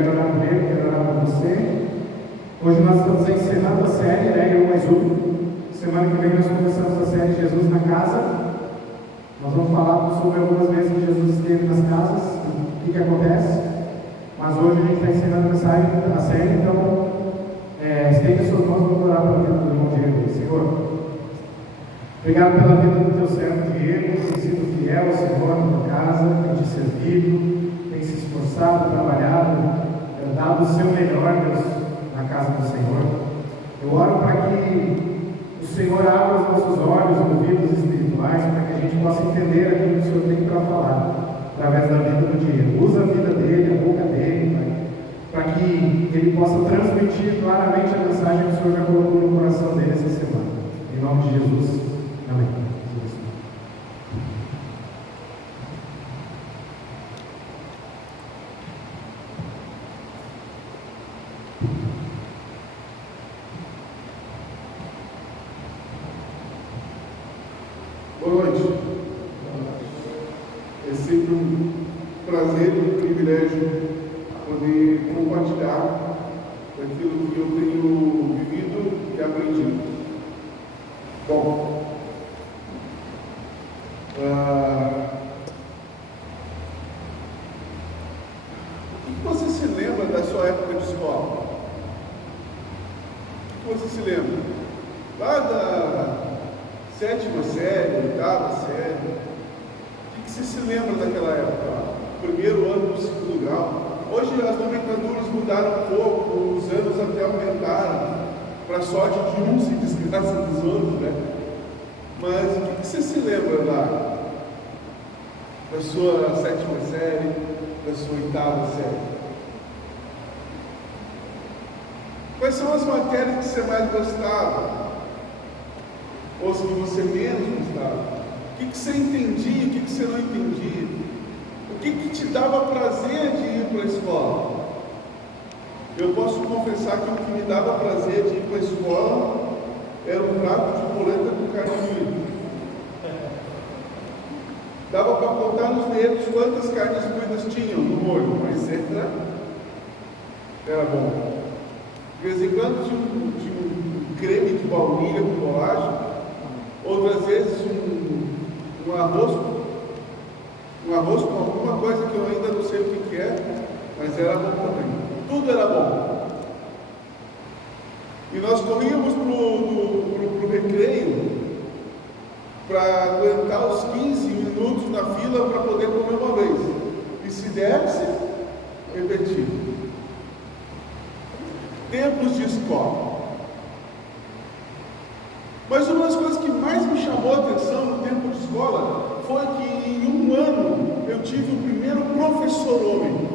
quero orar por ele, quero orar por você. Hoje nós estamos encerrando a série, né? Eu mais um. Semana que vem nós começamos a série Jesus na Casa. Nós vamos falar sobre algumas vezes que Jesus esteve nas casas, o que acontece. Mas hoje a gente está encerrando a série, então estende suas mãos, vamos orar pela vida do irmão Diego. Senhor, obrigado pela vida do teu servo Diego, tem sido fiel, Senhor, na tua casa, tem te servido, tem se esforçado, trabalhado, dado o seu melhor, Deus, na casa do Senhor. Eu oro para que o Senhor abra os nossos olhos, ouvidos espirituais, para que a gente possa entender aquilo que o Senhor tem para falar, através da vida do Diego. Usa a vida dele, a boca dele, Pai, para que ele possa transmitir claramente a mensagem que o Senhor já colocou no coração dele essa semana. Em nome de Jesus. Amém. Boa noite. É sempre um prazer e um privilégio poder compartilhar aquilo que eu tenho vivido e aprendido. Bom, o que você se lembra da sua época de escola? O que você se lembra? Lá da sétima série, oitava série, o que você se lembra daquela época? Primeiro ano do segundo grau. Hoje as nomenclaturas mudaram um pouco, os anos até aumentaram, para sorte de uns e desgraça dos outros, né? Mas o que você se lembra da sua sétima série, da sua oitava série? Quais são as matérias que você mais gostava? Ou as que você menos gostava? O que você entendia, o que você não entendia? O que te dava prazer de ir para a escola? Eu posso confessar que o que me dava prazer de ir para a escola era um prato de polenta com carne moída. Dava para contar nos dedos quantas carnes moídas tinham no molho, mas era bom. De vez em quando tinha um creme de baunilha com bolacha, outras vezes um arroz com alguma coisa que eu ainda não sei o que é, mas era bom também. Tudo era bom. E nós corríamos pro recreio para aguentar os 15 minutos na fila para poder comer uma vez. E se desse, repetir. Tempos de escola. Mas uma das coisas que mais me chamou a atenção no tempo de escola foi que em um ano eu tive o primeiro professor homem.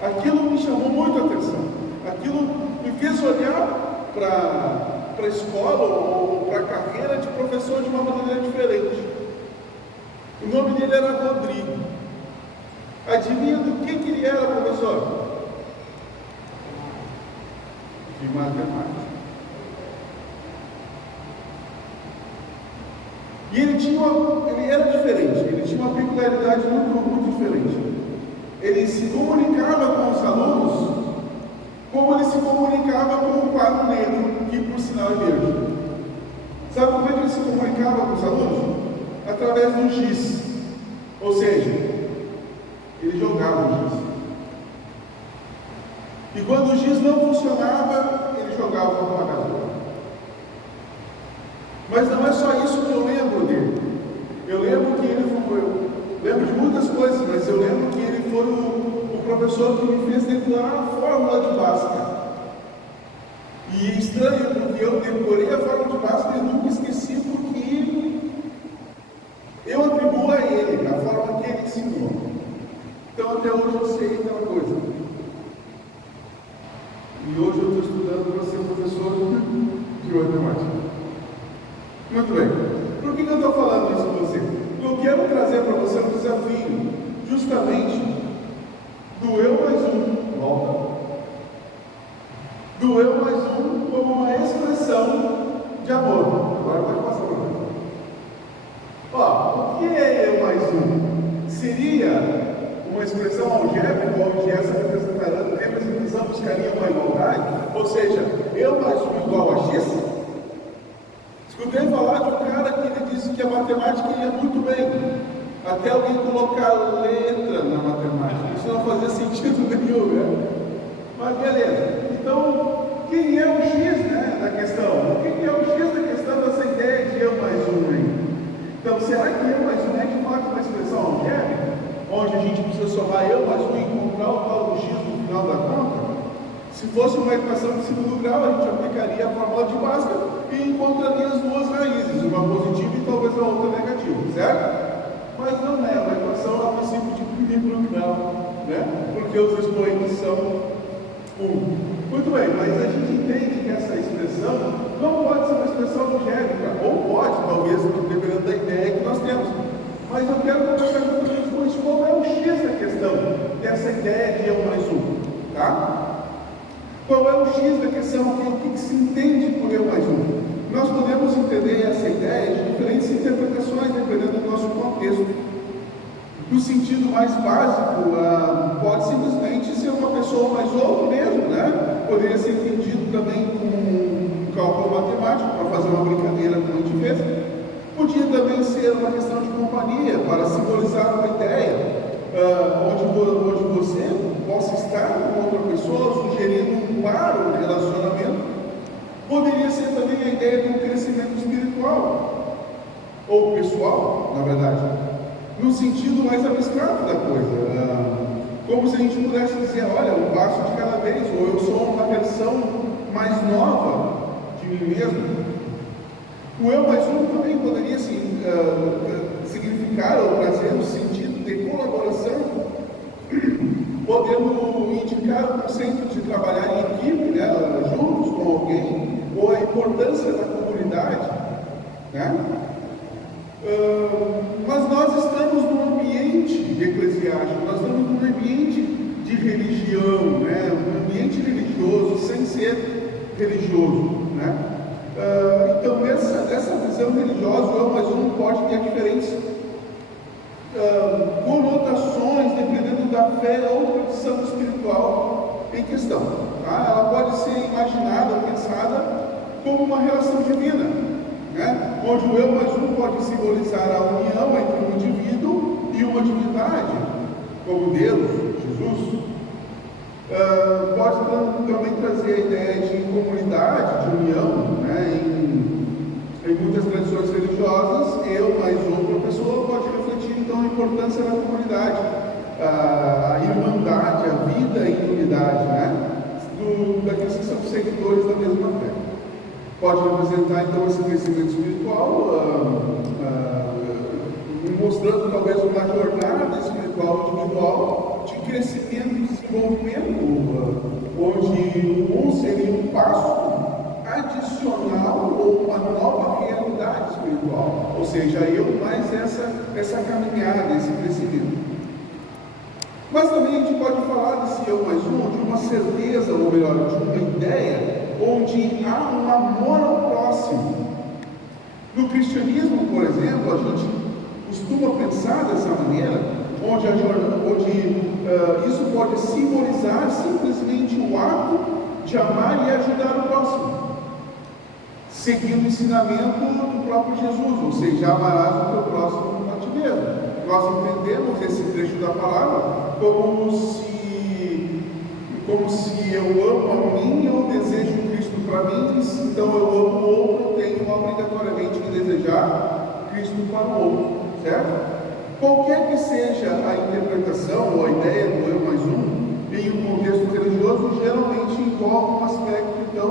Aquilo me chamou muito a atenção. Aquilo me fez olhar para a escola ou para a carreira de professor de uma maneira diferente. O nome dele era Rodrigo. Adivinha do que ele era, professor? De matemática. E ele era diferente, ele tinha uma peculiaridade muito diferente. Ele se comunicava com os alunos como ele se comunicava com o quadro negro, que por sinal é verde. Sabe como é que ele se comunicava com os alunos? Através do giz. Ou seja, ele jogava o giz. E quando o giz não funcionava, ele jogava o apagador. Mas não é só isso que eu lembro dele. Eu lembro que ele foi, lembro de muitas coisas, mas eu lembro que ele foi o professor que me fez decorar a fórmula de Bhaskara. E é estranho, porque eu decorei a fórmula de Bhaskara e nunca esqueci, porque eu atribuo a ele a forma que ele ensinou. Então até hoje eu sei aquela coisa. E hoje eu estou estudando para ser professor de matemática. Muito bem. Por que eu estou falando isso com você? Eu quero trazer para você um desafio, justamente do eu mais um. Volta. Do eu mais um como uma expressão de amor. Agora vai passar para mim. O que é eu mais um? Seria uma expressão algébrica onde essa representaria Mas beleza. Então, quem é o X, né, da questão? O que é o X da questão dessa ideia de eu mais um aí? Então, será que eu mais um é de fato uma expressão algébrica, onde a gente precisa somar eu mais um e encontrar o tal do X no final da conta? Se fosse uma equação de segundo grau, a gente aplicaria a fórmula de Bhaskara e encontraria as duas raízes, uma positiva e talvez a outra negativa, certo? Mas não é uma equação a princípio de primeiro grau, né? Porque os expoentes são 1. Muito bem, mas a gente entende que essa expressão não pode ser uma expressão algébrica, ou pode, talvez, dependendo da ideia que nós temos. Mas eu quero conversar com vocês qual é o X da questão dessa ideia de eu mais um, tá? Qual é o X da questão? O que se entende por eu mais um? Nós podemos entender essa ideia de diferentes interpretações, dependendo do nosso contexto. No sentido mais básico, pode simplesmente ser uma pessoa mais outro mesmo, né? Poderia ser entendido também com um cálculo matemático, para fazer uma brincadeira como a gente fez. Podia também ser uma questão de companhia, para simbolizar uma ideia, onde você possa estar com outra pessoa, sugerindo um paro, um relacionamento. Poderia ser também a ideia de um crescimento espiritual, ou pessoal, na verdade, no sentido mais abstrato da coisa. Como se a gente pudesse dizer, olha, um passo de cada vez, ou eu sou uma versão mais nova de mim mesmo. O eu mais um também poderia significar ou trazer o sentido de colaboração, podendo indicar o conceito de trabalhar em equipe, né, juntos com alguém, ou a importância da comunidade, né? Mas nós estamos num ambiente eclesiástico, nós estamos num ambiente de religião, né? Um ambiente religioso sem ser religioso, né? Então, nessa visão religiosa, o eu mais um pode ter diferentes conotações, dependendo da fé ou tradição espiritual em questão. Tá? Ela pode ser imaginada ou pensada como uma relação divina, né? Onde o eu mais um pode simbolizar a união entre um indivíduo e uma divindade, como Deus, Jesus. Pode também trazer a ideia de comunidade, de união, né? Em muitas tradições religiosas, eu mais outra pessoa pode refletir então a importância da comunidade, a irmandade, a vida em unidade, né? Daqueles que são seguidores da mesma fé. Pode representar então esse crescimento espiritual, mostrando talvez uma jornada espiritual individual de crescimento e desenvolvimento, onde um seria um passo adicional ou uma nova realidade espiritual, ou seja, eu mais essa caminhada, esse crescimento. Mas também a gente pode falar desse eu mais um, de uma certeza, ou melhor, de uma ideia, onde há um amor ao próximo. No cristianismo, por exemplo, a gente costuma pensar dessa maneira, onde isso pode simbolizar simplesmente o ato de amar e ajudar o próximo, seguindo o ensinamento do próprio Jesus, ou seja, amarás o teu próximo como a ti mesmo. Nós entendemos esse trecho da palavra como se eu amo a mim, eu desejo Cristo para mim, então eu amo o outro, eu tenho obrigatoriamente que desejar Cristo para o outro, certo? Qualquer que seja a interpretação ou a ideia do eu mais um, em um contexto religioso, geralmente envolve um aspecto, então,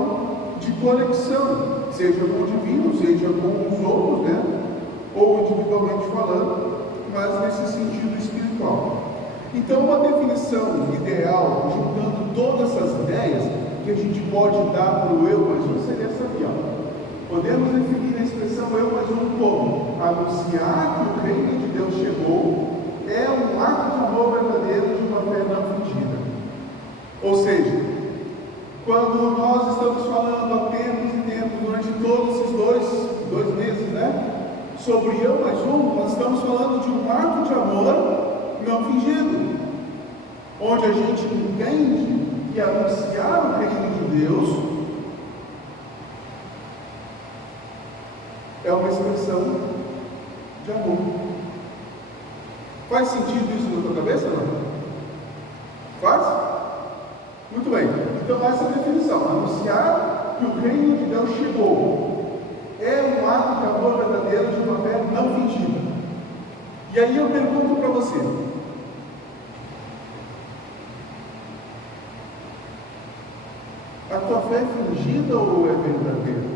de conexão, seja com o divino, seja com os outros, né? Ou individualmente falando, mas nesse sentido espiritual. Então, uma definição ideal, juntando todas essas ideias, que a gente pode dar para o eu mais um, seria essa aqui, ó. Podemos definir a expressão eu mais um como anunciar que o reino de Deus chegou, é um ato de amor verdadeiro de uma fé não fingida. Ou seja, quando nós estamos falando há tempos e tempos, durante todos esses dois meses, né? Sobre eu mais um, nós estamos falando de um ato de amor não fingido, onde a gente entende que anunciar o reino de Deus é uma expressão de amor. Faz sentido isso na tua cabeça, não? Faz? Muito bem, então essa é a definição: anunciar que o reino de Deus chegou é um ato de amor verdadeiro, de uma fé não fingida. E aí eu pergunto para você: a tua fé é fingida ou é verdadeira?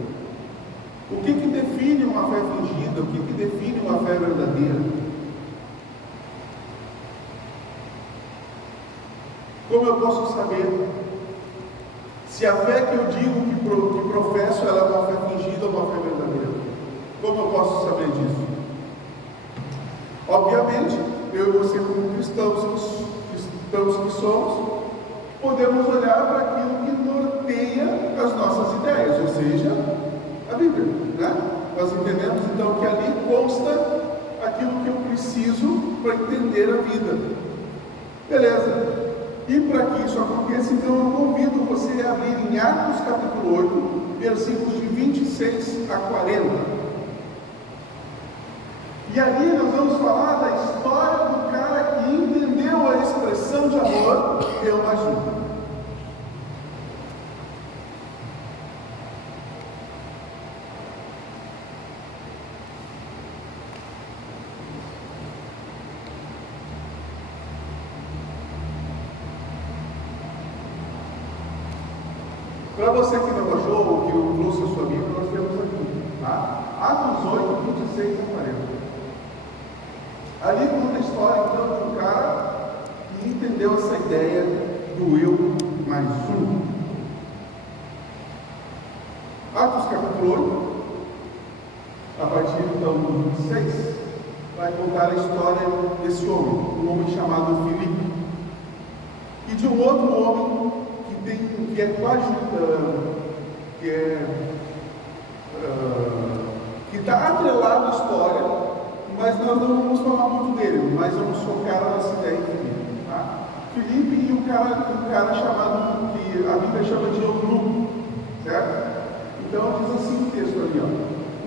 O que define uma fé fingida? O que define uma fé verdadeira? Como eu posso saber se a fé que eu digo que professo ela é uma fé fingida ou uma fé verdadeira? Como eu posso saber disso? Obviamente, eu e você, como cristãos que somos, podemos olhar para aquilo que norteia as nossas ideias, ou seja, a Bíblia, né? Nós entendemos então que ali consta aquilo que eu preciso para entender a vida. Beleza. E para que isso aconteça, então eu convido você a abrir em Atos capítulo 8, versículos de 26 a 40. E ali nós vamos falar da história do cara que entendeu a expressão de amor, eu mais um. Para você que não achou ou que não trouxe a sua Bíblia, nós temos aqui, tá? Atos 8, 26 a 40. Ali conta a história então de um cara que entendeu essa ideia do eu mais um. Atos capítulo 8, a partir então do 26, vai contar a história desse homem, um homem chamado Filipe, e de um outro homem que é quase que está atrelado à história, mas nós não vamos falar muito dele, mas vamos focar nessa ideia de Filipe, tá? Filipe e um cara chamado, que a Bíblia chama de eunuco, certo? Então diz assim o texto ali, ó: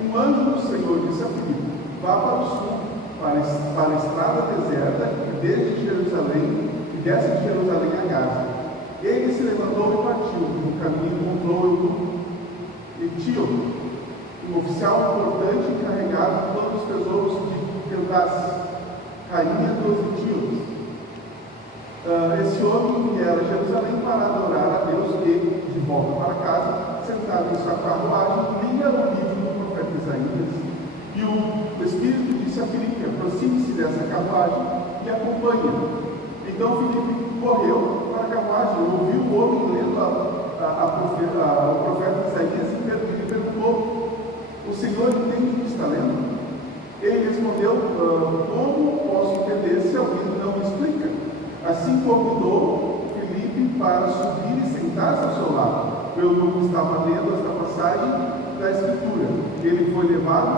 um anjo do Senhor disse a Filipe: vá para o sul, para a estrada deserta, que desde Jerusalém, que desce de Jerusalém a Gaza. Ele se levantou e partiu. No caminho encontrou eunuco Etíope, um oficial importante encarregado de todos os tesouros de Candace, rainha dos etíopes. Esse homem viera a Jerusalém para adorar a Deus e, de volta para casa, sentado em sua carruagem, lia o livro do profeta Isaías. E o Espírito disse a Filipe: aproxime-se dessa carruagem e acompanhe-a. Então Filipe correu para a carruagem, ouviu o homem lendo o profeta Isaías e lhe perguntou: o Senhor entende o que está lendo? Ele respondeu: como posso entender se alguém não me explica? Assim convidou Filipe para subir e sentar-se ao seu lado. O eunuco estava lendo esta passagem da Escritura. Ele foi levado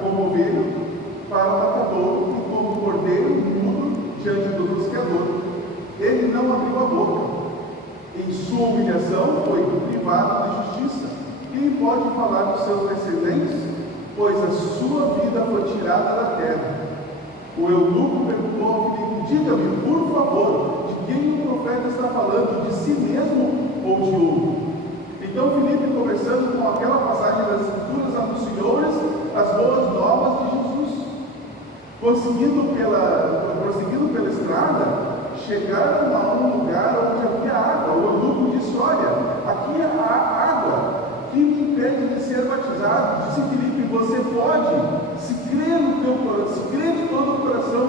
como ovelha para o matador e como cordeiro mudo diante do tosqueador. Ele não abriu a boca. Em sua humilhação foi privado de justiça. Quem pode falar dos seus descendentes? Pois a sua vida foi tirada da terra. O eunuco perguntou ao Filipe: diga-me, por favor, de quem o profeta está falando, de si mesmo ou de outro? Então Filipe, conversando com aquela passagem das Escrituras, anunciou-lhes as boas novas de Jesus. Prosseguindo pela estrada, chegaram a um lugar onde havia água. O eunuco disse: olha, aqui há água, que me impede de ser batizado. Disse Filipe: você pode, se crer no teu coração, se crer de todo o coração.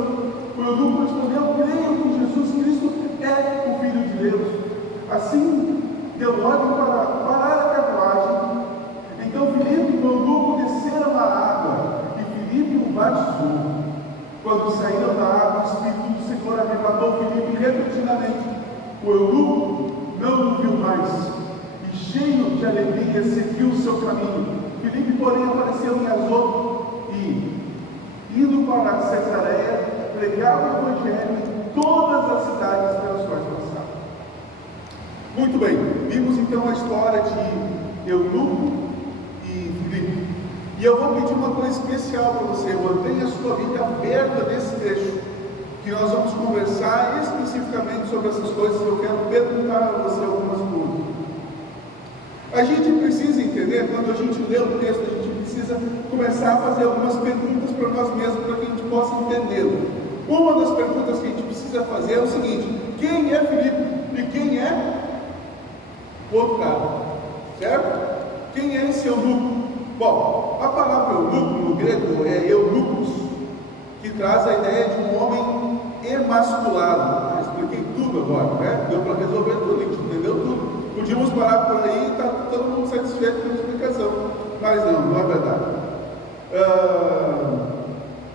O eunuco respondeu: creio que Jesus Cristo é o Filho de Deus. Assim deu ordem para parar a carruagem. Então Filipe e o eunuco desceram a água e Filipe o batizou. Quando saíram da água, o Espírito do Senhor arrebatou Filipe repentinamente. O eunuco não o viu mais e, cheio de alegria, seguiu o seu caminho. Filipe, porém, apareceu em Azoto e, indo para Cesareia, pregava o Evangelho em todas as cidades pelas quais passava. Muito bem, vimos então a história de eunuco e Filipe. E eu vou pedir uma coisa especial para você: mantenha a sua Bíblia aberta nesse trecho, que nós vamos conversar especificamente sobre essas coisas. Eu quero perguntar a você algumas coisas. A gente precisa entender, quando a gente lê o texto, a gente precisa começar a fazer algumas perguntas para nós mesmos, para que a gente possa entendê-lo. Uma das perguntas que a gente precisa fazer é o seguinte: quem é Filipe e quem é o outro cara? Certo? Quem é esse eunuco? Bom, a palavra eunuco no grego é eunucos, que traz a ideia de um homem emasculado. Expliquei tudo agora, né? Deu para resolver tudo, a gente entendeu tudo. Podíamos parar por aí e está todo mundo satisfeito com a explicação, mas não é verdade.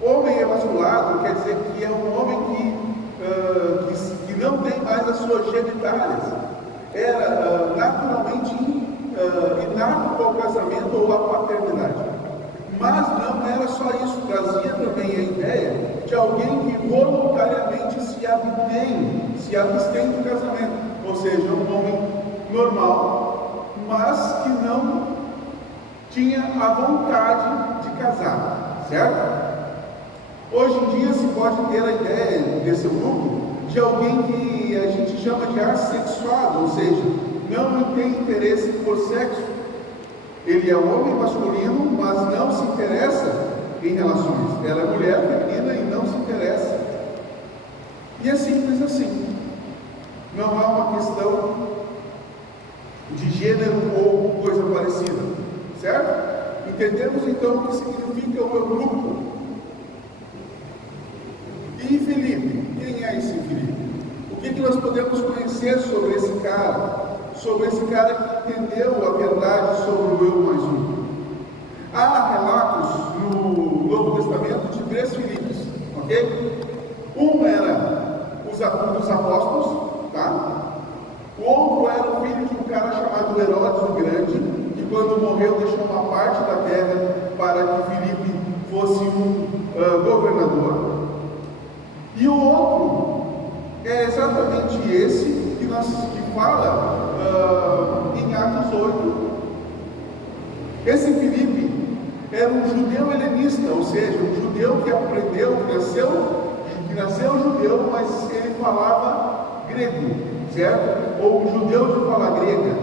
Homem emasculado quer dizer que é um homem que não tem mais as suas genitálias. Era naturalmente inato ao casamento ou à paternidade. Mas não era só isso, trazia também a ideia de alguém que voluntariamente se abstém do casamento, ou seja, um homem normal, mas que não tinha a vontade de casar, certo? Hoje em dia se pode ter a ideia desse grupo de alguém que a gente chama de assexuado, ou seja, não tem interesse por sexo. Ele é um homem masculino, mas não se interessa em relações. Ela é mulher feminina e não se interessa. E é simples assim. Não é uma questão de gênero ou coisa parecida, certo? Entendemos então o que significa o eunuco. E Filipe? Quem é esse Filipe? O que nós podemos conhecer sobre esse cara? Sobre esse cara que entendeu a verdade sobre o eu mais um. Há relatos no Novo Testamento de 3 Filipes, ok? Um era dos apóstolos, tá? O outro era o filho de um cara chamado Herodes o Grande, que quando morreu deixou uma parte da terra para que Filipe fosse um governador. E o outro é exatamente esse que fala em Atos 8. Esse Filipe era um judeu helenista, ou seja, um judeu que aprendeu, que nasceu judeu, mas ele falava grego, certo? Ou um judeu de fala grega.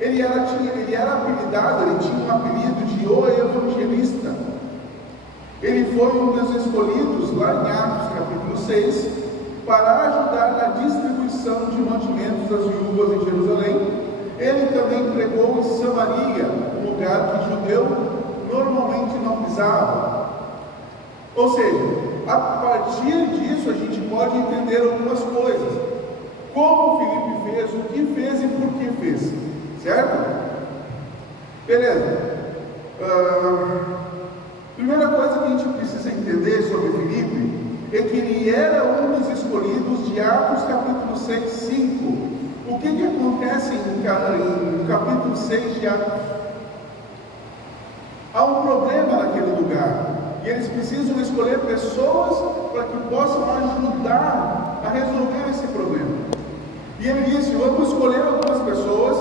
Ele era apelidado, ele tinha um apelido de O Evangelista. Ele foi um dos escolhidos lá em Atos capítulo 6 para ajudar na distribuição de mantimentos às viúvas em Jerusalém. Ele também pregou em Samaria, um lugar que judeu normalmente não pisava. Ou seja, a partir disso a gente pode entender algumas coisas. Como Filipe fez, o que fez e por que fez, certo? Beleza. Primeira coisa que a gente precisa entender sobre Filipe é que ele era um dos escolhidos de Atos capítulo 6, 5. O que acontece em capítulo 6 de Atos? Há um problema naquele lugar e eles precisam escolher pessoas para que possam ajudar a resolver esse problema. E ele disse: vamos escolher algumas pessoas,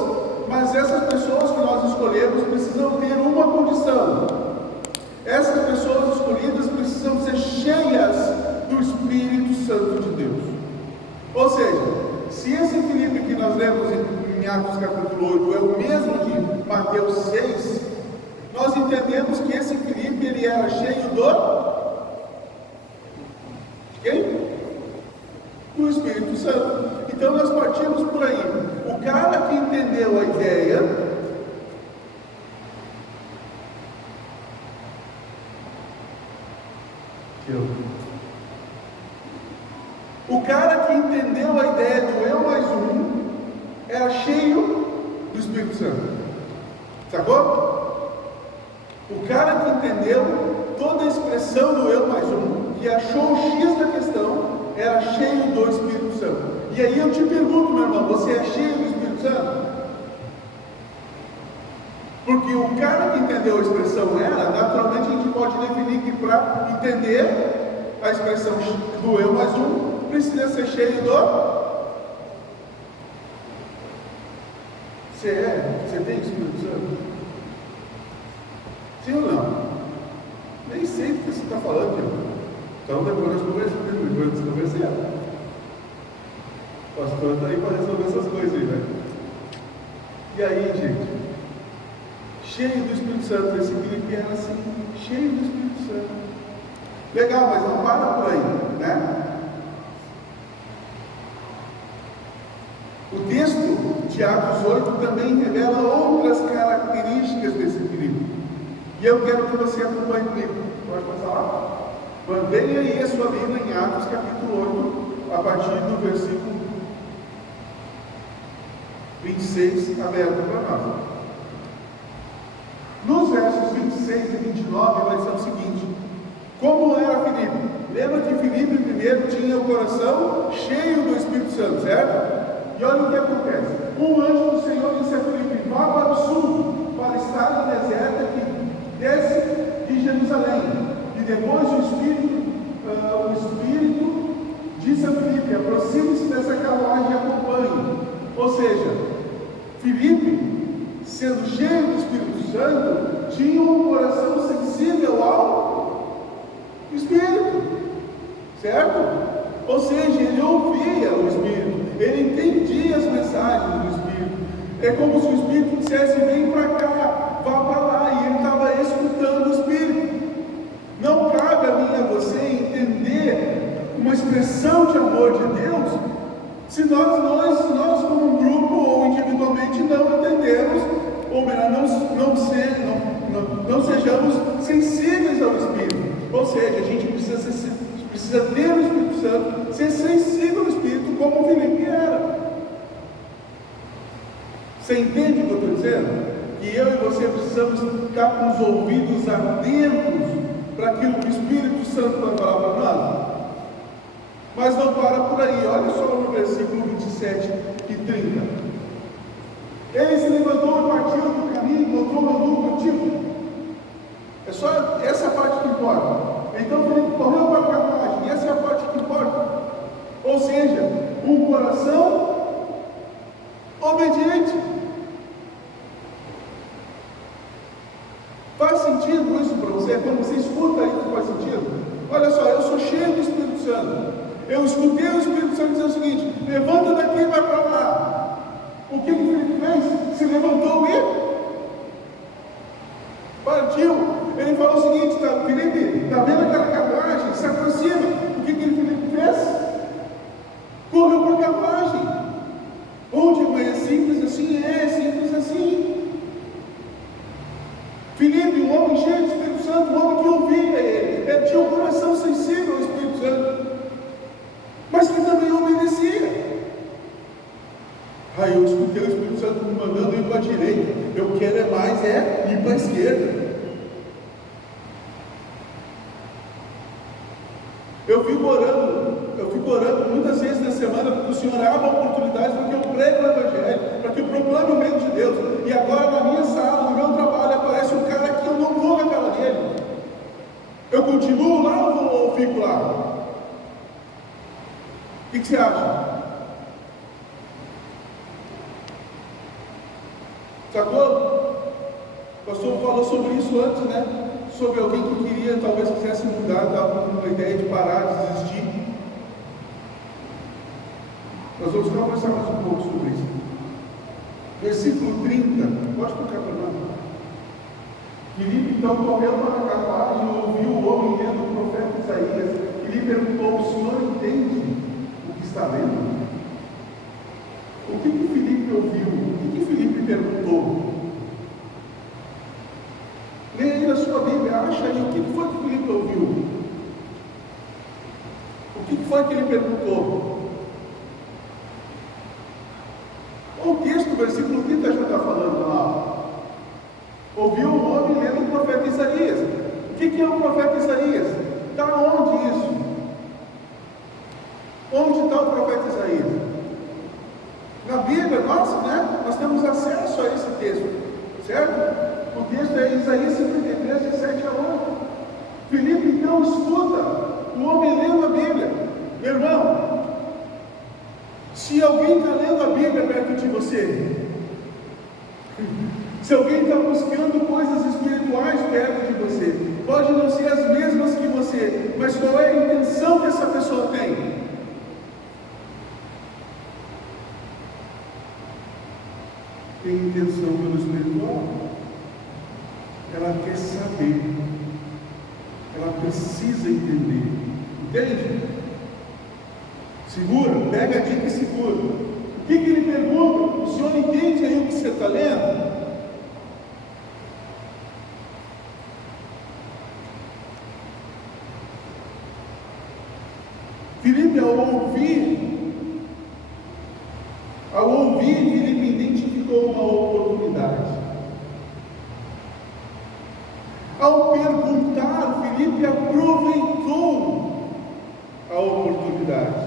mas essas pessoas que nós escolhemos precisam ter uma condição. Essas pessoas escolhidas precisam ser cheias do Espírito Santo de Deus. Ou seja, se esse Filipe que nós lemos em Atos capítulo 8 é o mesmo de Mateus 6, nós entendemos que esse Filipe ele era cheio de quem? Do Espírito Santo. Então nós partimos por aí. O cara que entendeu a ideia do eu mais um era cheio do Espírito Santo. Sacou? O cara que entendeu toda a expressão do eu mais um, que achou o X da questão, era cheio do Espírito Santo. E aí eu te pergunto, meu irmão, você é cheio do Espírito Santo? Porque o cara que entendeu a expressão era, naturalmente a gente pode definir que para entender a expressão do eu mais um, precisa ser cheio do... Você tem Espírito Santo? Sim ou não? Nem sei do que você está falando, meu. Então depois nós conversamos. O pastor está aí para resolver essas coisas aí, né? E aí, gente, cheio do Espírito Santo, esse Filipe era assim, cheio do Espírito Santo. Legal, mas não para por aí, né? O texto de Atos 8 também revela outras características desse Filipe. E eu quero que você acompanhe comigo. Pode passar lá? Mantenha aí a sua Bíblia em Atos capítulo 8, a partir do versículo 26, aberto para nós. Nos versos 26 e 29 vai ser o seguinte: como era Filipe? Lembra que Filipe primeiro tinha o coração cheio do Espírito Santo, certo? E olha o que acontece. Um anjo do Senhor disse a Filipe: vá para o sul, para a estrada deserta que desce de Jerusalém. E depois o Espírito disse a Filipe: aproxime-se dessa carruagem e acompanhe. Ou seja, Filipe, sendo cheio do Espírito Santo, tinha um coração sensível ao Espírito, certo? Ou seja, ele ouvia o Espírito, ele entendia as mensagens do Espírito. É como se o Espírito dissesse: vem para cá, vá para lá, e ele estava escutando o Espírito. Não cabe a mim e a você entender uma expressão de amor de Deus se nós como um grupo ou individualmente não entendemos, ou melhor, não sejamos sensíveis ao Espírito. Ou seja, a gente precisa ter o Espírito Santo, ser sensível ao Espírito como Filipe era. Você entende o que eu estou dizendo? Que eu e você precisamos ficar com os ouvidos atentos para aquilo que o Espírito Santo vai falar para nós. Mas não para por aí, olha só no versículo 27 e 30. Ele se levantou e partiu do caminho, encontrou uma nuvem contígua. É só essa parte que importa. Então Filipe correu para a carruagem, e essa é a parte que importa. Ou seja, um coração obediente. Faz sentido isso para você? Quando você escuta isso, faz sentido? Olha só, eu sou cheio do Espírito Santo. Eu escutei o Espírito Santo dizer o seguinte: levanta daqui e vai para lá. O que Filipe fez? Se levantou e partiu. Ele falou o seguinte: Filipe, está vendo aquela carruagem? Se aproxima. O que Filipe fez? Correu para a carruagem. Onde é simples assim? É simples assim. Filipe, um homem cheio do Espírito Santo, um homem que ouvia ele tinha um coração sensível ao Espírito Santo, mas que também obedecia. Eu escutei o Espírito Santo me mandando ir para a direita, eu quero ir para a esquerda. Eu fico orando muitas vezes na semana para que o Senhor abra oportunidades para que eu pregue o Evangelho, para que eu proclame o reino de Deus. E agora na minha sala, no meu trabalho, aparece um cara que eu não vou na cara dele. Eu continuo lá ou fico lá? O que você acha? Sacou? O pastor falou sobre isso antes, né? Sobre alguém que queria, talvez quisesse mudar, estava com uma ideia de parar, de desistir. Nós vamos conversar mais um pouco sobre isso. Versículo 30, pode colocar para nós. Filipe então correu para a carruagem e ouviu o homem lendo o profeta Isaías. E lhe perguntou: o senhor entende o que está lendo? O que Filipe ouviu? O que Filipe perguntou? Leia aí na sua Bíblia, acha aí o que foi que Filipe ouviu. O que foi que ele perguntou? O texto, versículo 30 já está falando lá. Ouviu um homem lendo o profeta Isaías. O que é o profeta Isaías? Está onde isso? Onde está o profeta Isaías? Na Bíblia, nós temos acesso a esse texto, certo? O texto é Isaías 53, de 7 a 8. Filipe então escuta o homem lendo a Bíblia. Meu irmão, se alguém está lendo a Bíblia perto de você, se alguém está buscando coisas espirituais perto de você, pode não ser as mesmas que você conhecer, mas qual é a intenção que essa pessoa tem? Tem intenção pelo espiritual. Ela quer saber, ela precisa entender, entende? Segura, pega a dica e segura. O que ele pergunta? O senhor entende aí o que você está lendo? Filipe, ao ouvir, Filipe identificou uma oportunidade. Ao perguntar, Filipe aproveitou a oportunidade.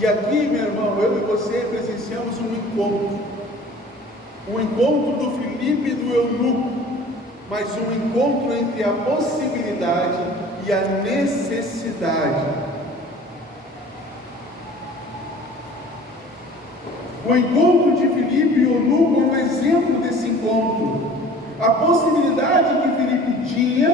E aqui, meu irmão, eu e você presenciamos um encontro do Filipe e do eunuco, mas um encontro entre a possibilidade e a necessidade. O encontro de Filipe e o eunuco é um exemplo desse encontro. A possibilidade que Filipe tinha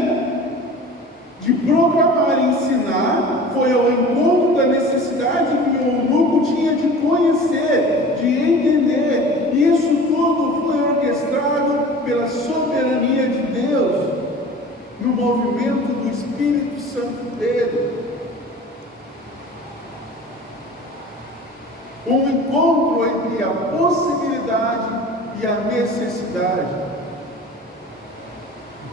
de proclamar e ensinar foi ao encontro da necessidade que o eunuco tinha de conhecer, de entender. E isso tudo foi orquestrado pela soberania de Deus, no movimento do Espírito Santo dele. Um encontro entre a possibilidade e a necessidade.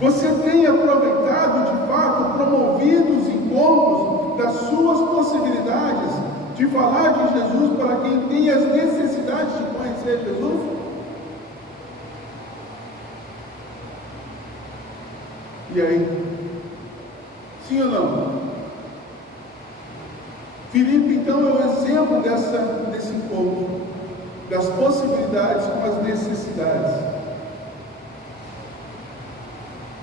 Você tem aproveitado, de fato, promovido os encontros das suas possibilidades de falar de Jesus para quem tem as necessidades de conhecer Jesus? E aí? Sim ou não? Filipe, então, é o exemplo desse encontro, das possibilidades com as necessidades.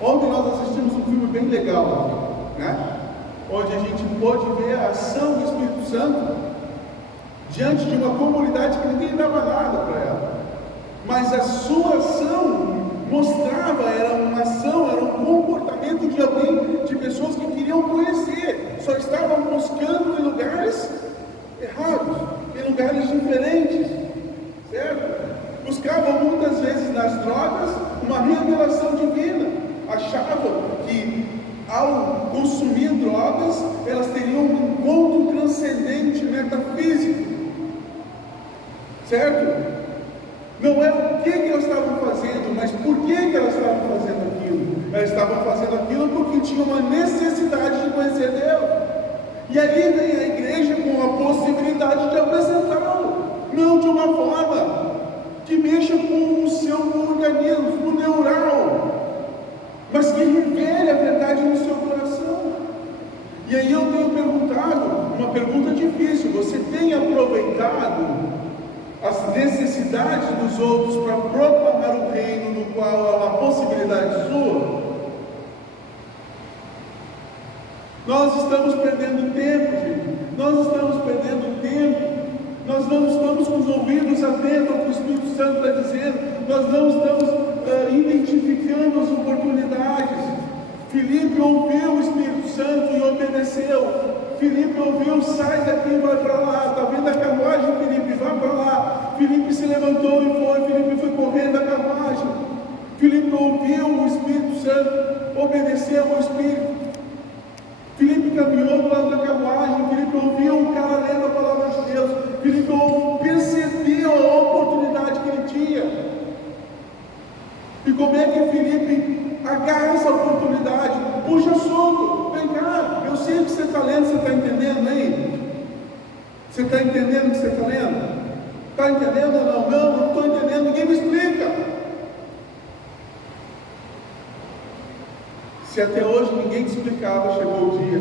Ontem nós assistimos um filme bem legal aqui, né? Onde a gente pôde ver a ação do Espírito Santo diante de uma comunidade que ninguém dava nada para ela. Mas a sua ação mostrava, era uma ação, era um comportamento de alguém, de pessoas que queriam conhecer, só estavam buscando em lugares errados, em lugares diferentes, certo? Buscavam muitas vezes nas drogas uma revelação divina. Achavam que ao consumir drogas, elas teriam um encontro transcendente, metafísico, certo? Não é o que elas estavam fazendo, mas por que elas estavam fazendo aquilo. Elas estavam fazendo aquilo porque tinham uma necessidade de conhecer Deus. E aí vem a igreja com a possibilidade de apresentá-lo, não de uma forma que mexa com o seu organismo, o neural, mas que revele a verdade no seu coração. E aí eu tenho perguntado, uma pergunta difícil: você tem aproveitado as necessidades dos outros para proclamar o reino, no qual é uma possibilidade sua? Nós estamos perdendo tempo, gente. Nós estamos perdendo tempo. Nós não estamos com os ouvidos atentos ao que o Espírito Santo está dizendo. Nós não estamos identificando as oportunidades. Filipe ouviu o Espírito Santo e obedeceu. Filipe ouviu: sai daqui e vai para lá. Está vendo a carruagem, Filipe? Vai para lá. Filipe se levantou e foi. Filipe foi correndo a carruagem. Filipe ouviu o Espírito Santo, obedeceu ao Espírito. Filipe caminhou do lado da carruagem. Filipe ouviu o cara lendo a palavra de Deus. Filipe percebeu a oportunidade que ele tinha. E como é que Filipe agarra essa oportunidade? Puxa solto, vem cá, eu sei o que você está lendo, você está entendendo aí? Você está entendendo o que você está lendo? Está entendendo ou não? Não estou entendendo, ninguém me explica. Se até hoje ninguém te explicava, chegou o dia,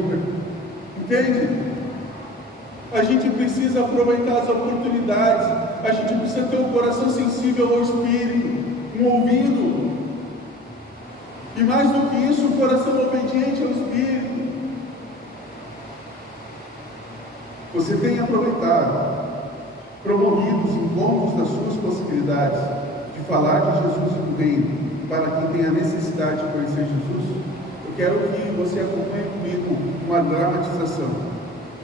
entende? A gente precisa aproveitar as oportunidades, a gente precisa ter um coração sensível ao Espírito, um ouvido, e mais do que isso, um coração obediente ao Espírito. Você tem aproveitado, promovido os encontros das suas possibilidades de falar de Jesus e do reino para quem tem a necessidade de conhecer Jesus? quero que você acompanhe comigo uma dramatização.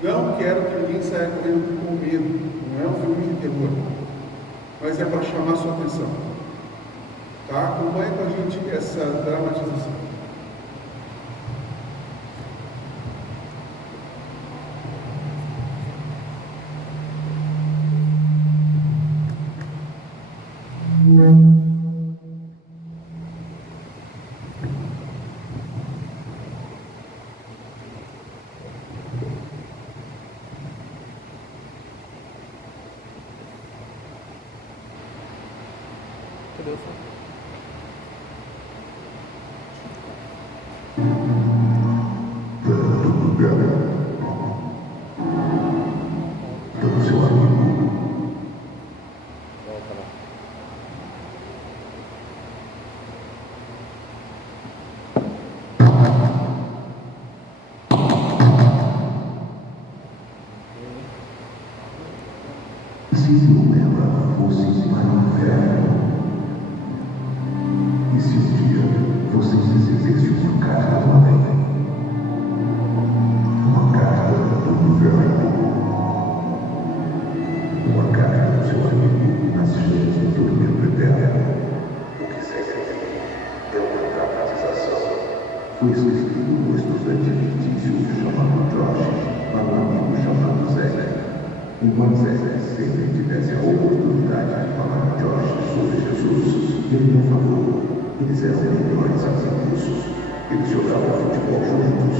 Não quero que ninguém saia correndo com medo. Não é um filme de terror, mas é para chamar sua atenção. Tá? Acompanhe com a gente essa dramatização. Cadê o som? Tudo bem? Todo seu amigo. Volta lá. Se ela fosse para o inferno, e se um dia vocês recebessem uma carta do além, uma carta do inferno, uma carta do seu amigo nas chamas do tormento eterno, o que segue é uma dramatização. Foi escrito por um estudante fictício chamado Josh para um amigo chamado Zé. Enquanto Zé sempre tivesse a oportunidade de falar com Josh sobre Jesus, ele não falou. Eles eram melhores amigos. Eles jogavam futebol juntos.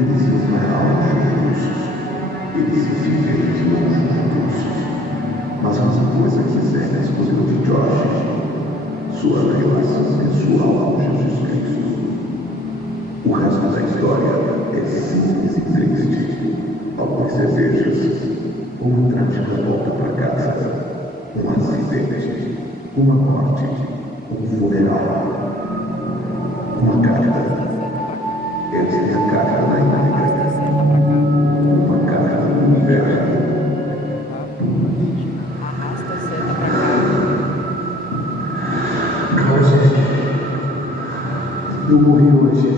Eles iam para aula juntos. Eles se divertiam juntos. Mas uma coisa que Zé escolheu de Josh, sua relação pessoal com Jesus Cristo. O resto da história é simples e triste. Algumas cervejas, uma trágica volta para casa, um acidente, uma morte, um funeral, uma carta. Essa é a carta da Índia, uma carta do inverno. Arrasta a seta pra cá. Carlos, eu morri hoje.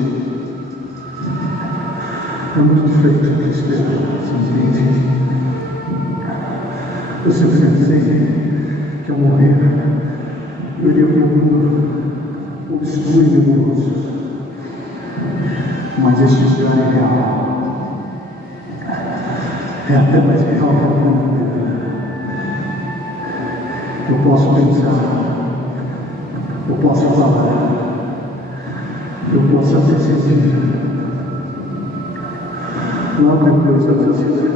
É muito diferente do que esperava, simplesmente. Eu sempre pensei que ao morrer, eu iria para um mundo obscuro e nebuloso. Mas este dia é real. É até mais real que a minha vida. Eu posso pensar, eu posso falar, eu posso até sentir. Logo depois da batida,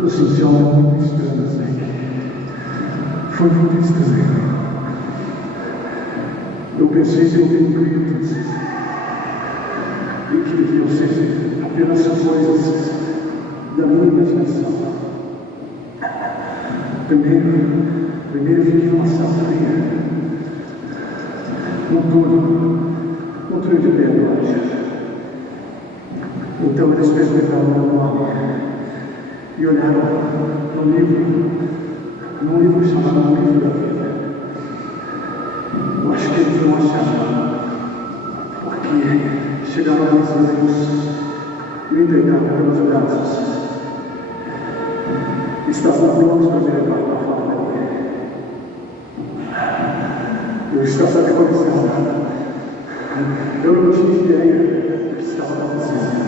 eu senti algo muito estranho assim. Foi muito estranho. Eu pensei que eu ouvi gritos e que deviam ser apenas coisas da minha imaginação. Primeiro fiquei numa sala fria, no túnel de meia-noite. Então eles perguntaram meu nome e olharam num livro chamado O Livro da Vida. Eu acho que eles não acharam, porque chegaram a meus olhos, me entregaram pelos braços. Estavam prontos para me levar para fora dali. Eu estava aterrorizado. Eu não tinha ideia do que estava acontecendo.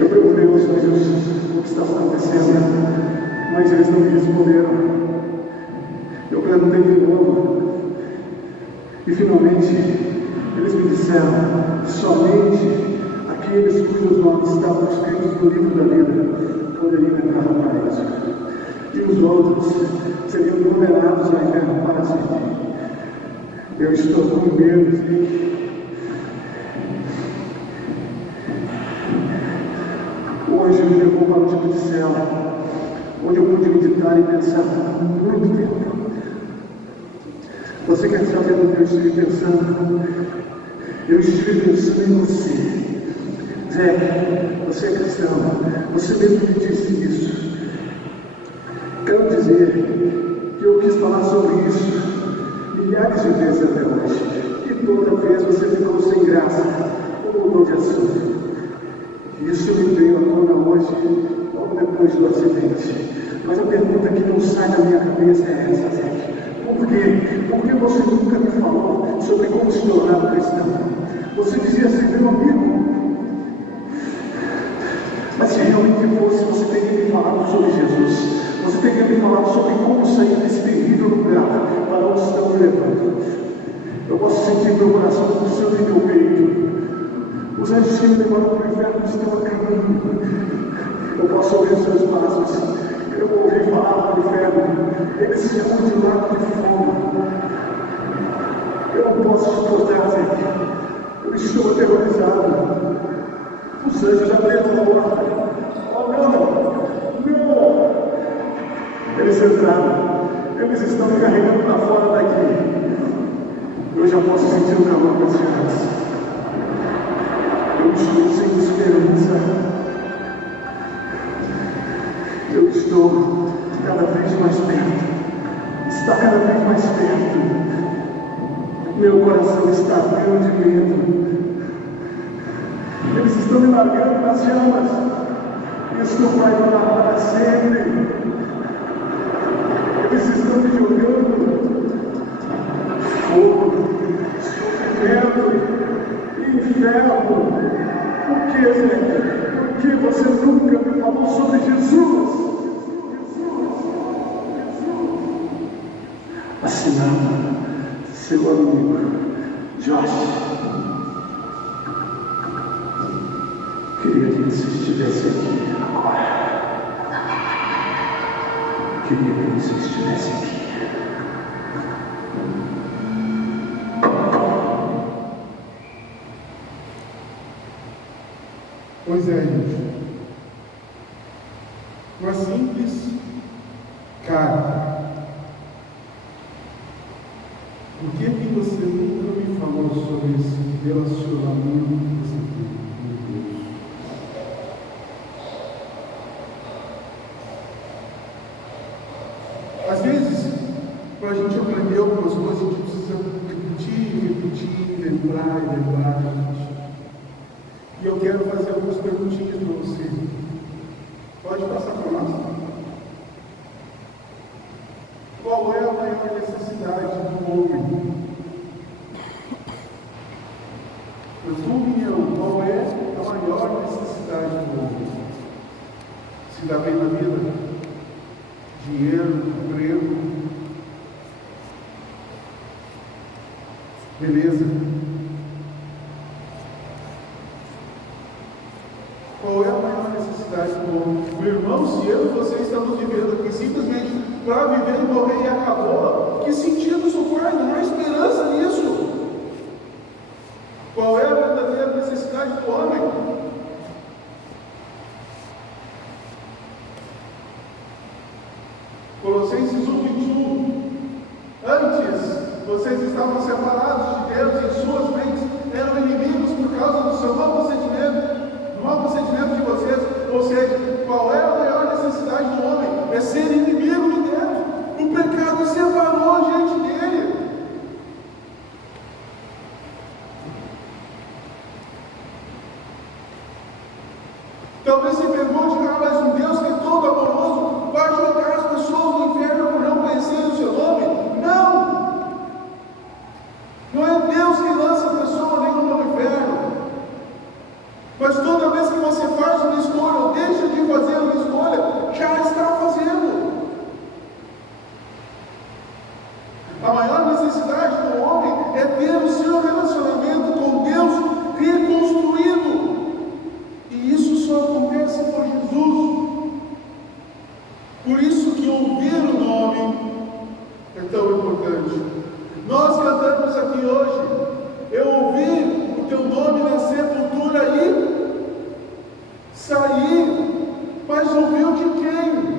Eu perguntei aos meus o que estava acontecendo, mas eles não me responderam. Eu perguntei de novo, e finalmente eles me disseram que somente aqueles cujos nomes estavam escritos no livro da vida poderiam entrar no paraíso, e os outros seriam condenados ao inferno para sempre. Eu estou com medo de... Hoje me levou para um tipo de cela, onde eu pude meditar e pensar por muito tempo. Você quer saber do que eu estive pensando? Eu estive pensando em você. Zé, você é cristão, você mesmo me disse isso. Quero dizer que eu quis falar sobre isso milhares de vezes até hoje, e toda vez você ficou sem depois do acidente. Mas a pergunta que não sai da minha cabeça é essa, Zé. Por quê? Porque você nunca me falou sobre como se tornar cristão. Você dizia assim, meu amigo, mas se realmente fosse, você teria me falado sobre Jesus. Você teria me falado sobre como sair desse terrível lugar para onde estão me levando. Eu posso sentir meu coração pulsando em meu peito. Os anjos que me levaram para o inferno estão acabando. Eu posso ouvir os seus passos. Eu vou ouvir falar para o inferno. Eles se chamam de lago de fogo. Eu não posso suportar, Zé. Eu estou aterrorizado. Os anjos abriram a porta. Oh, não! Eles entraram. Eles estão me carregando para fora daqui. Eu já posso sentir o calor das chamas. Eu estou sem esperança. Eu estou cada vez mais perto. Está cada vez mais perto. Meu coração está abrindo de medo. Eles estão me largando nas chamas. Isso vai durar para sempre. Eles estão me jogando fogo, sofrimento, inferno. Por que, Zé? Por que você nunca me falou sobre Jesus? Assinado, seu amigo, Josh. Queria que você estivesse aqui agora. Queria que você estivesse aqui. Pois é, gente. Uma simples carta. Por que você nunca me falou sobre esse relacionamento que você tem com Deus? Às vezes, para a gente aprender algumas coisas, a gente precisa repetir, lembrar e lembrar. E eu quero fazer algumas perguntinhas para você. Pode passar para nós? Qual é a maior necessidade do homem? Resume, qual é a maior necessidade do homem? Se dá bem na vida? Dinheiro, emprego, beleza? Qual é a maior necessidade do homem? Meu irmão, se eu e você estamos vivendo aqui simplesmente para viver e morrer e acabou, que sentido isso faz? Não há esperança nisso. Qual é a verdadeira necessidade do homem? Colossenses 1:21. Antes, vocês estavam separados de Deus e suas mentes eram inimigos por causa do seu mau procedimento de vocês. Ou seja, qual é a maior necessidade do homem? É ser inimigo de Deus. O pecado separou a gente dele. Talvez se pergunte, mas um Deus que é todo amoroso vai jogar as pessoas no inferno por não conhecerem o seu nome? Não! Não é Deus que lança a pessoa nenhuma no inferno. Mas toda vez que você faz uma escolha ou deixa de fazer uma escolha, já está fazendo. A maior necessidade do homem é ter o seu relacionamento com Deus reconstruído. E isso só acontece por Jesus. Por isso que ouvir o nome é tão importante. Nós cantamos aqui hoje, eu ouvi o teu nome na sepultura e saí, mas ouviu de quem?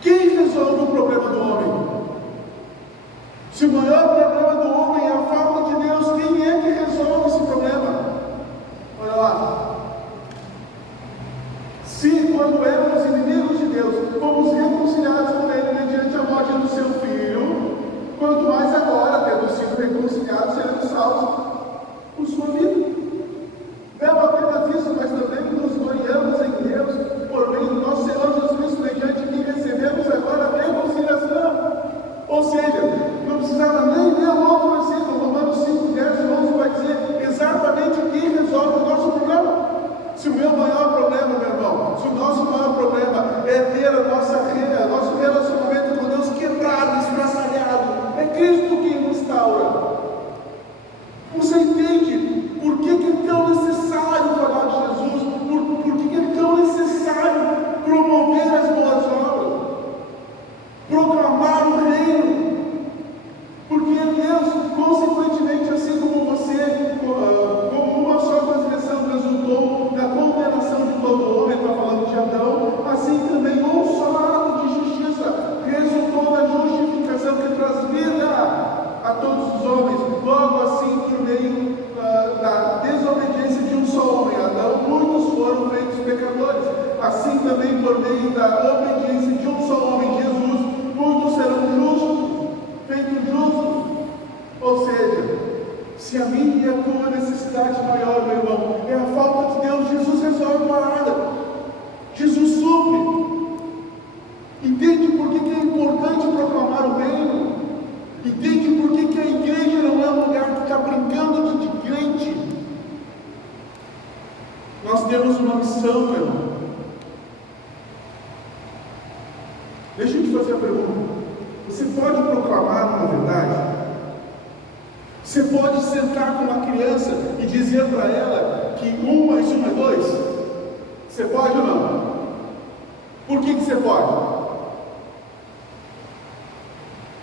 Quem resolve o problema do homem? Se o maior problema do homem é a falta de Deus, quem é que resolve esse problema? Olha lá. Se quando éramos inimigos de Deus, fomos assim também por meio da obediência de um só homem, Jesus, muitos serão justos, feitos justos. Ou seja, se a minha e a tua necessidade maior, meu irmão, é a falta de Deus, Jesus resolve a parada. Jesus supre. Entende por que é importante proclamar o reino? Entende por que a igreja não é um lugar que está brincando de crente? Nós temos uma missão, meu irmão. Deixa eu te fazer a pergunta. Você pode proclamar uma verdade? Você pode sentar com uma criança e dizer para ela que 1 mais 1 é 2? Você pode ou não? Por que você pode?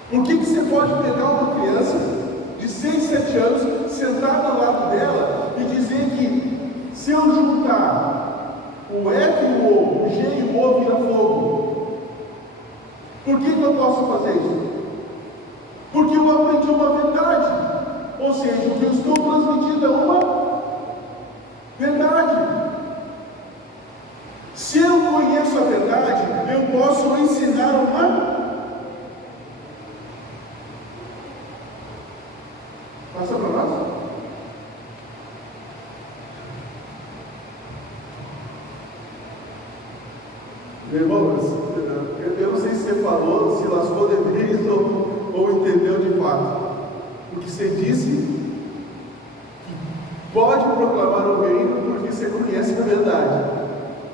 Por que você pode pegar uma criança de 6, 7 anos, sentar do lado dela e dizer que se eu juntar o F e o O G e o O vira fogo? Por que eu posso fazer isso? Porque eu aprendi uma verdade. Ou seja, o que eu estou transmitindo é uma verdade. Se eu conheço a verdade, eu posso ensinar uma. Passa para nós. Meu irmão, eu não sei se você falou, se lascou de vez ou entendeu de fato. Porque você disse que pode proclamar o reino porque você conhece a verdade.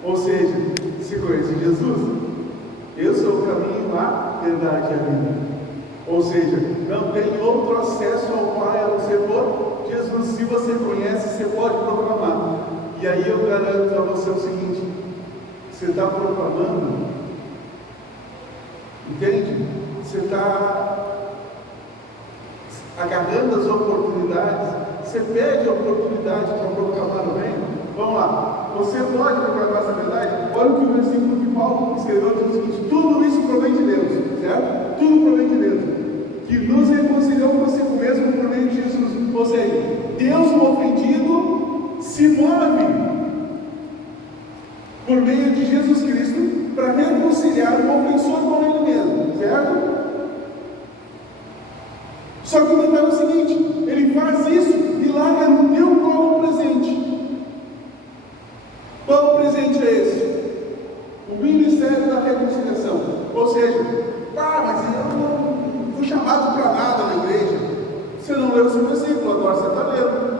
Ou seja, você conhece Jesus. Eu sou o caminho, a verdade e a vida. Ou seja, não tem outro acesso ao Pai a não ser por Jesus. Se você conhece, você pode proclamar. E aí eu garanto a você o seguinte: você está proclamando, entende? Você está agarrando as oportunidades. Você pede a oportunidade para proclamar o reino. Vamos lá, você pode proclamar essa verdade? Olha o que o versículo que Paulo escreveu, diz o seguinte: tudo isso provém de Deus, certo? Tudo provém de Deus, que nos reconciliou consigo mesmo por meio de Jesus. Ou seja, Deus, o ofendido, se move por meio de Jesus Cristo para reconciliar o ofensor com ele mesmo, certo? Só que o detalhe é o seguinte: ele faz isso e larga no teu colo o presente. Qual presente é esse? O ministério da reconciliação. Ou seja, mas eu não fui chamado para nada na igreja. Você não leu o seu versículo, agora você está lendo.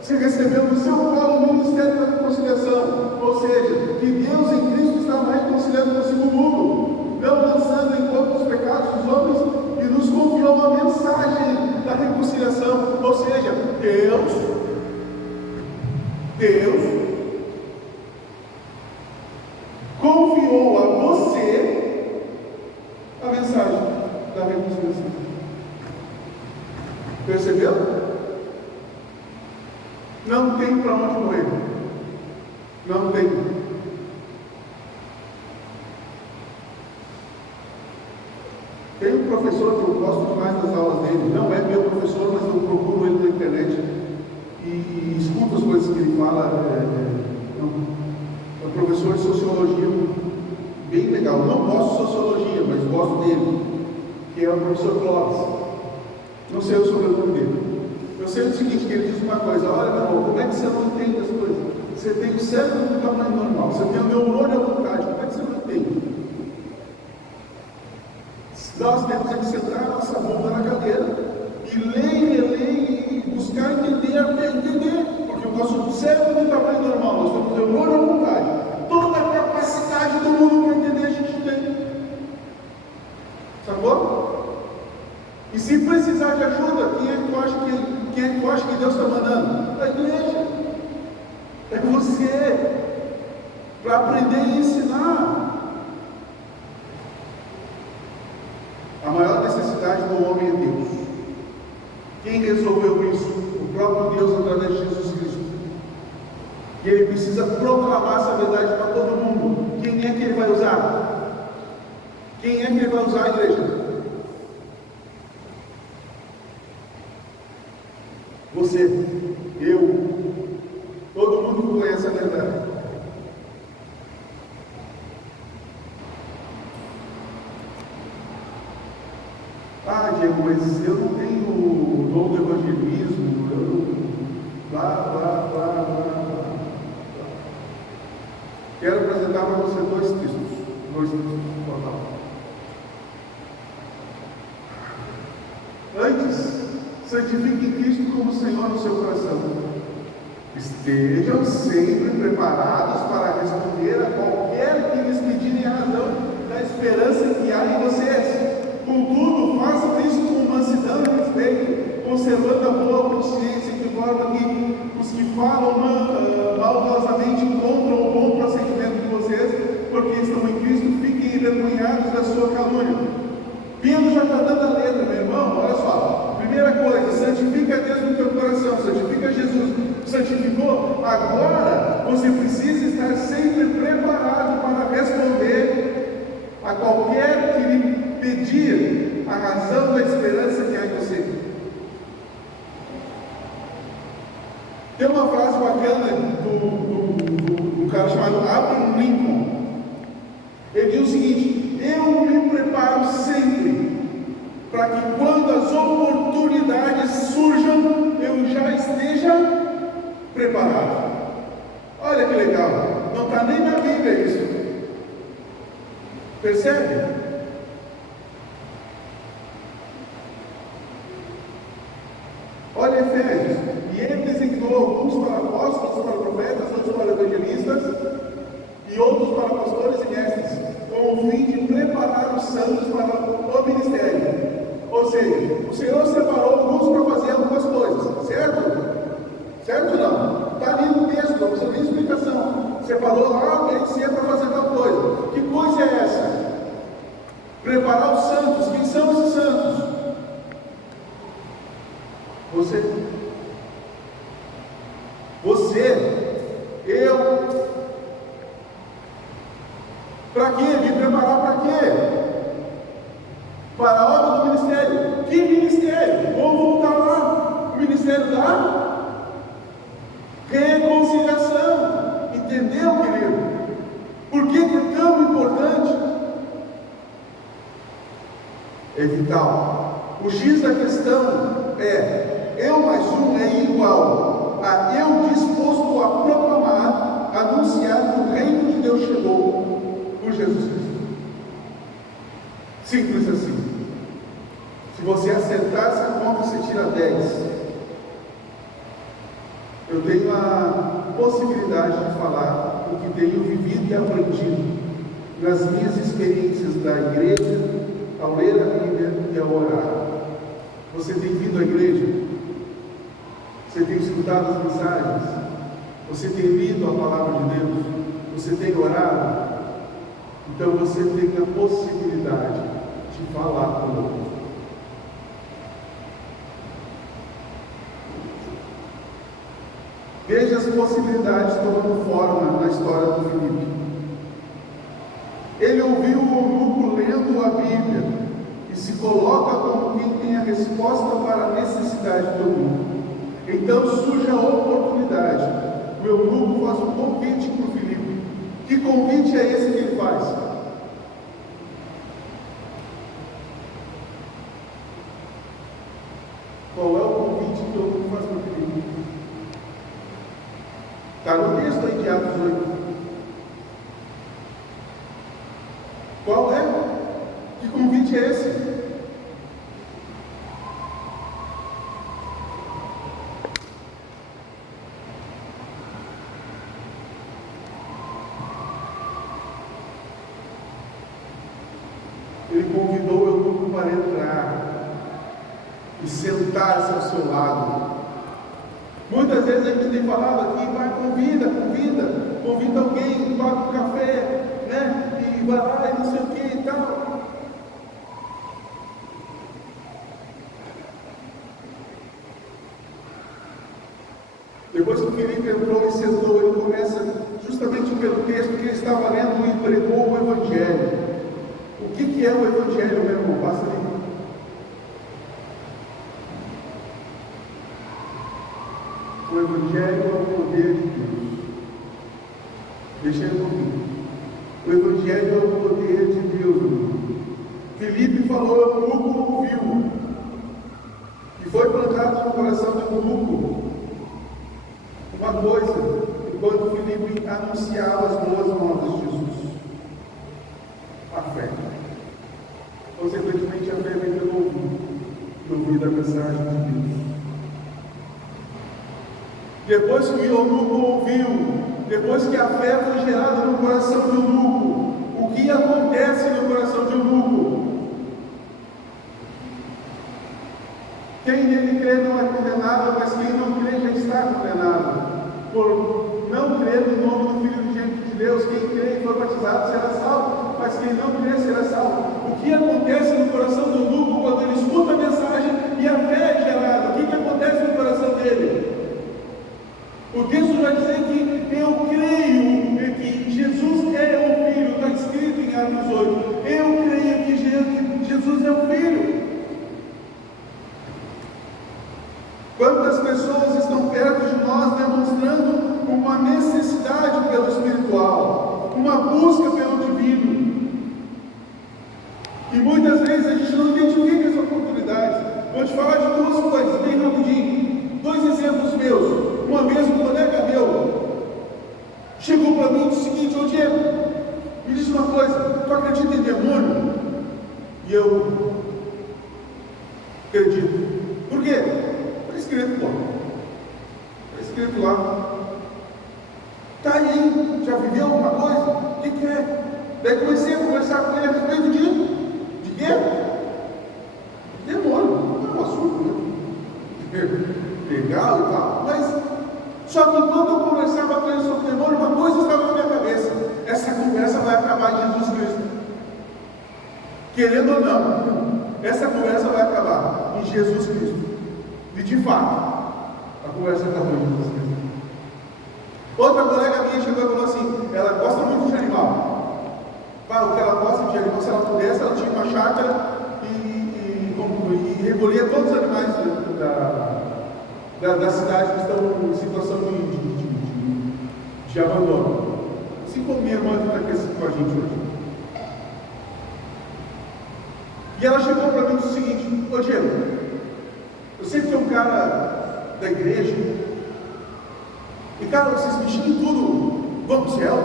Você recebeu no seu colo o ministério da reconciliação. Ou seja, que Deus em Cristo estava reconciliando consigo o mundo, não lançando em conta os pecados dos homens, e nos confiou uma mensagem da reconciliação. Ou seja, Deus confiou a você a mensagem da reconciliação. Percebeu? Não tem para onde correr. Não tem. Tem um professor que eu gosto demais das aulas dele. Não é meu professor, mas eu procuro ele na internet e escuto as coisas que ele fala. É um professor de sociologia bem legal. Não gosto de sociologia, mas gosto dele, que é o professor Clóvis. Não sei o sobrenome dele. Eu sei o seguinte, que ele diz uma coisa: olha, meu irmão, como é que você não entende as coisas? Você tem o cérebro do tamanho normal, você tem o neurônio à vontade, como é que você não entende? Nós temos que sentar a nossa bunda na cadeira e ler e buscar entender até entender, porque o nosso cérebro do tamanho normal, nós temos o neurônio à vontade, toda a capacidade do mundo para entender a gente tem. Sacou? E se precisar de ajuda, quem é que tu acha que Deus está mandando? A igreja. É você, para aprender e ensinar. A maior necessidade do homem é Deus. Quem resolveu isso? O próprio Deus, através de Jesus Cristo. E ele precisa proclamar essa verdade para todo mundo. Quem é que ele vai usar? Quem é que ele vai usar, a igreja? Você, eu, todo mundo conhece a verdade. mas eu não tenho o dom do evangelismo, eu não... blá. Quero apresentar para você dois textos do portal. Antes, santifique Cristo como Senhor no seu coração. Estejam sempre preparados para responder a qualquer que lhes pedirem a razão da esperança que há em vocês. Contudo, façam isso com mansidão e respeito, conservando a boa consciência, de forma que os que falam malvosamente encontram o bom procedimento de vocês, porque estão em Cristo, fiquem envergonhados da sua calúnia. Pedro já está dando a letra, meu irmão, olha só. Primeira coisa, santifica Deus no teu coração, santifica Jesus. Santificou? Agora você precisa estar sempre preparado para responder a qualquer que lhe pedir a razão da esperança que há em você. Tem uma frase bacana do cara chamado Abraham Lincoln. Ele diz o seguinte: eu me preparo sempre para que quando as oportunidades surjam, eu já esteja preparado. Olha que legal, não está nem na Bíblia isso. Percebe? Olha Efésios, e ele designou alguns para apóstolos, para profetas, outros para evangelistas e outros para pastores e mestres, com o fim de preparar os santos para o ministério. Ou seja, o Senhor separou alguns para fazer algumas coisas, certo? Certo ou não? Está ali no texto, não precisa nem explicação. Separou lá, B e C para fazer tal coisa. Que coisa é essa? Preparar os santos. Quem são esses santos? Você, eu. Para quê? Me preparar para quê? Para a obra do ministério. Que ministério? Vamos voltar lá. O ministério da reconciliação. Entendeu, querido? Por que é tão importante? É vital. O X da questão é: eu mais um é igual a eu disposto a proclamar, anunciar que o reino de Deus chegou por Jesus Cristo. Simples assim. Se você acertar essa conta, você tira 10. Eu tenho a possibilidade de falar o que tenho vivido e aprendido nas minhas experiências da igreja, ao ler a Bíblia e ao orar. Você tem vindo à igreja? Você tem escutado as mensagens? Você tem lido a palavra de Deus? Você tem orado? Então você tem a possibilidade de falar com o outro. Veja as possibilidades tomando forma na história do Filipe. Ele ouviu o eunuco lendo a Bíblia e se coloca como quem tem a resposta para a necessidade do eunuco. Então surge a oportunidade. O eunuco faz um convite para o Filipe. Que convite é esse que ele faz? Qual é o convite que o eunuco faz para o Filipe? Está no texto aí de Atos 8. Qual é? Que convite é esse? Ele convidou o eunuco para entrar e sentar-se ao seu lado. Muitas vezes a gente tem falado aqui: vai, convida alguém, paga um café, né? E vai lá e não sei o que e tal. Depois que o Filipe entrou e sentou, ele começa justamente pelo texto que ele estava lendo e pregou o Evangelho. O que é o Evangelho, meu irmão? Passa ali. O Evangelho é o poder de Deus. Deixa eu ouvir. O Evangelho é o poder de Deus. Filipe falou, o eunuco ouviu. coração de Eunuco uma coisa, enquanto Filipe anunciava as boas novas de Jesus: a fé. Consequentemente, a fé vem pelo ouvir a mensagem de Deus. Depois que o eunuco ouviu, depois que a fé foi gerada no coração do eunuco, o que acontece no coração do eunuco? Quem nele crê não é condenado, mas quem não crê já está condenado, por não crer no nome do Filho de Deus. Quem crê e for batizado será salvo, mas quem não crê será salvo. O que acontece no coração do eunuco quando ele escuta a mensagem e a fé é gerada? O que acontece no coração dele? O texto vai dizer que eu creio que Jesus é o Filho, está escrito em Atos 8. Eu creio que Jesus é o Filho. Quantas pessoas estão perto de nós demonstrando uma necessidade pelo espiritual, uma busca pelo divino? E muitas vezes a gente não identifica essa oportunidade. Vou te falar de duas coisas, bem rapidinho. Dois exemplos meus. Uma vez um colega meu chegou para mim e disse o seguinte: ô Diego, me diz uma coisa, tu acredita em demônio? E eu acredito. Por quê? Está escrito, pô. Está escrito lá. Tá aí, já viveu alguma coisa? O que é? Daí comecei a conversar com ele a respeito de quê? Demônio. É um assunto, né? Legal e tal, mas só que enquanto eu conversava com ele sobre o demônio, uma coisa estava na minha cabeça: essa conversa vai acabar em Jesus Cristo. Querendo ou não, essa conversa vai acabar em Jesus Cristo. E de fato, a conversa acabou em Jesus Cristo. Outra colega minha chegou e falou assim: ela gosta muito de animal. O que ela gosta de animal, se ela pudesse, ela tinha uma chácara e recolhia todos os animais da cidade que estão em situação de abandono. Assim como minha irmã que está aqui com a gente hoje. E ela chegou para mim e disse o seguinte: ô Diego, eu sei que tem um cara da igreja, e cara, vocês mexem em tudo, vão para o céu?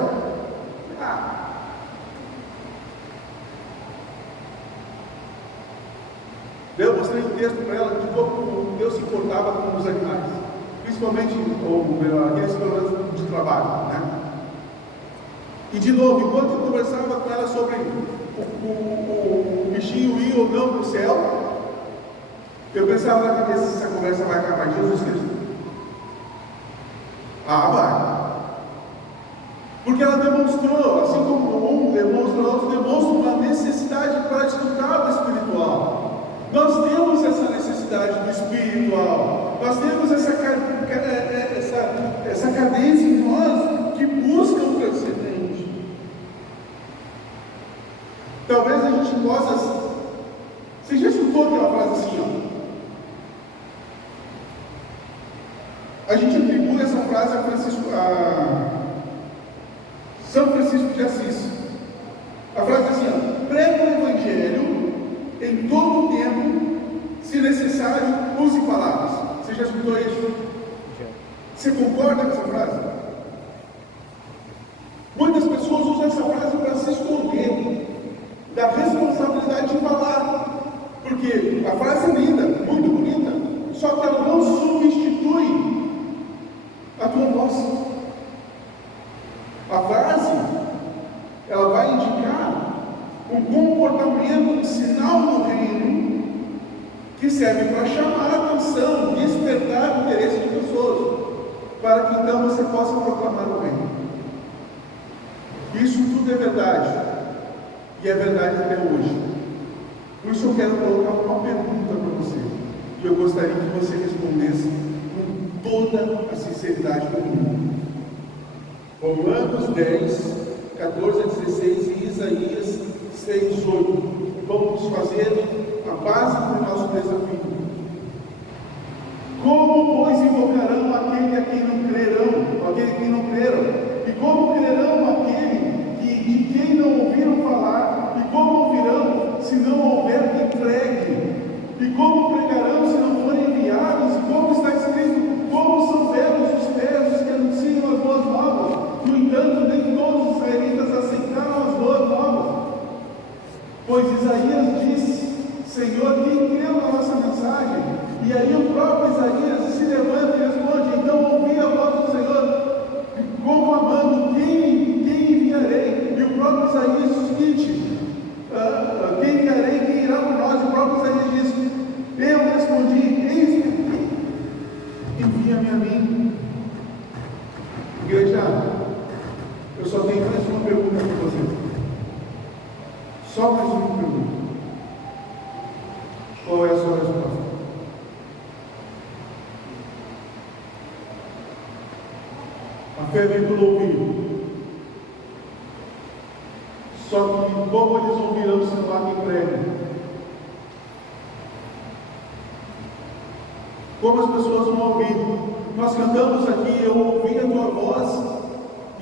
Eu mostrei um texto para ela de como Deus se importava com os animais, principalmente aqueles problemas de trabalho, né? E de novo, enquanto eu conversava com ela sobre o bichinho ir ou não para o céu, eu pensava na cabeça: essa conversa vai acabar em Jesus Cristo. Vai. Porque ela demonstrou, assim como um demonstra, o outro demonstra uma necessidade para escutar o espiritual. Nós temos essa necessidade do espiritual, nós temos essa cadência em nós que busca o transcendente. Talvez a gente possa. Você já escutou aquela frase assim, A gente atribui essa frase a São Francisco de Assis. A frase é assim: prega o Evangelho em todo o tempo, se necessário, use palavras. Você já escutou isso? Você concorda com essa frase? Muitas pessoas usam essa frase para se esconder da responsabilidade de falar, porque a frase é linda, muito bonita, só que ela não substitui a tua voz. A frase, ela vai indicar um comportamento, um sinal do reino, que serve para chamar a atenção, despertar o interesse de pessoas, para que então você possa proclamar o reino. Isso tudo é verdade, e é verdade até hoje. Por isso eu quero colocar uma pergunta para você, e eu gostaria que você respondesse com toda a sinceridade do mundo. Romanos 10, 14 a 16 e Isaías 6, 8. Vamos fazer a base para o nosso desafio. Como, pois, invocarão aquele a quem não crerão, aquele que não creram? E como crerão aquele de quem não ouviram falar? E como ouvirão se não houver quem pregue? E como pregarão se não forem enviados? E como Igreja, eu só tenho mais uma pergunta para vocês. Só mais uma pergunta. Qual é a sua resposta? A fé vem pelo ouvido. Só que como eles ouvirão se não há quem pregue? Como as pessoas vão ouvir? Nós cantamos aqui, eu ouvi a tua voz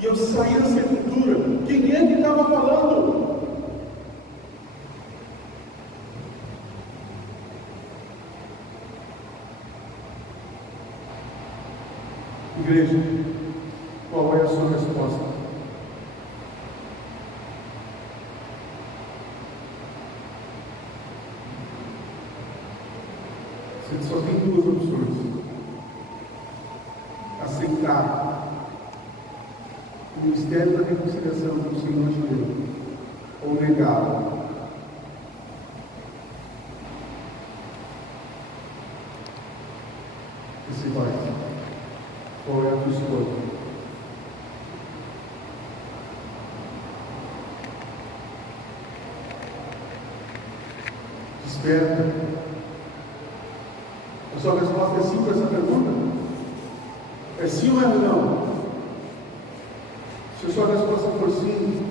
e eu saí da sepultura. Quem é que estava falando? Igreja, qual é a sua resposta? Você só tem duas opções: aceitar o mistério da reconciliação que o Senhor te deu, ou negá-lo. Você vai. Qual é a tua escolha? Desperta. A sua resposta é sim para essa pergunta? É sim ou é não? Se a sua resposta for sim,